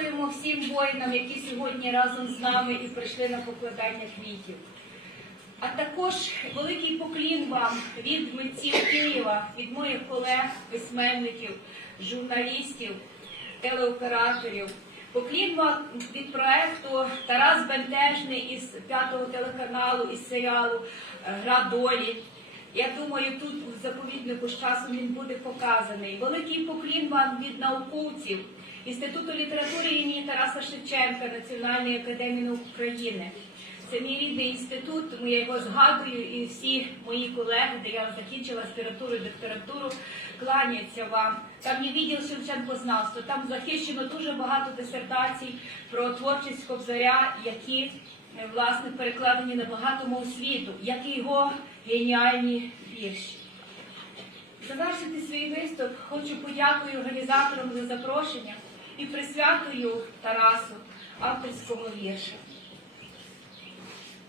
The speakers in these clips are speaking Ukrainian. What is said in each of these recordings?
Дякуємо всім воїнам, які сьогодні разом з нами і прийшли на покладання квітів. А також великий поклін вам від митців Києва, від моїх колег, письменників, журналістів, телеоператорів. Поклін вам від проекту Тарас Бентежний із п'ятого телеканалу, із серіалу Гра долі. Я думаю, тут в заповіднику з часом він буде показаний. Великий поклін вам від науковців Інституту літератури імені Тараса Шевченка Національної академії наук України. Це мій рідний інститут, тому я його згадую, і всі мої колеги, де я закінчила аспіратуру і докторатуру, кланяться вам. Там є відділ Шевченкознавства, там захищено дуже багато дисертацій про творчість Кобзаря, які е, власне перекладені на багато мов світу, як і його геніальні вірші. Завершити свій виступ хочу подякувати організаторам за запрошення і присвятую Тарасу авторському віршу.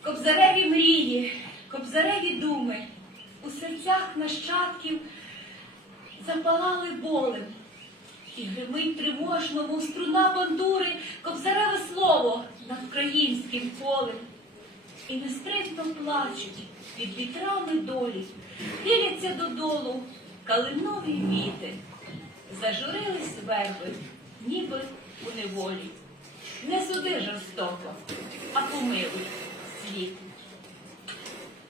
Кобзареві мрії, кобзареві думи у серцях нащадків запалали болем. І гримить тривожно, мов струна бандури, кобзареве слово над українським полем. І нестримно плачуть під вітрами долі, хиляться додолу калинові віти, зажурились верби, ніби у неволі. Не суди жорстоко, а помилуй світ.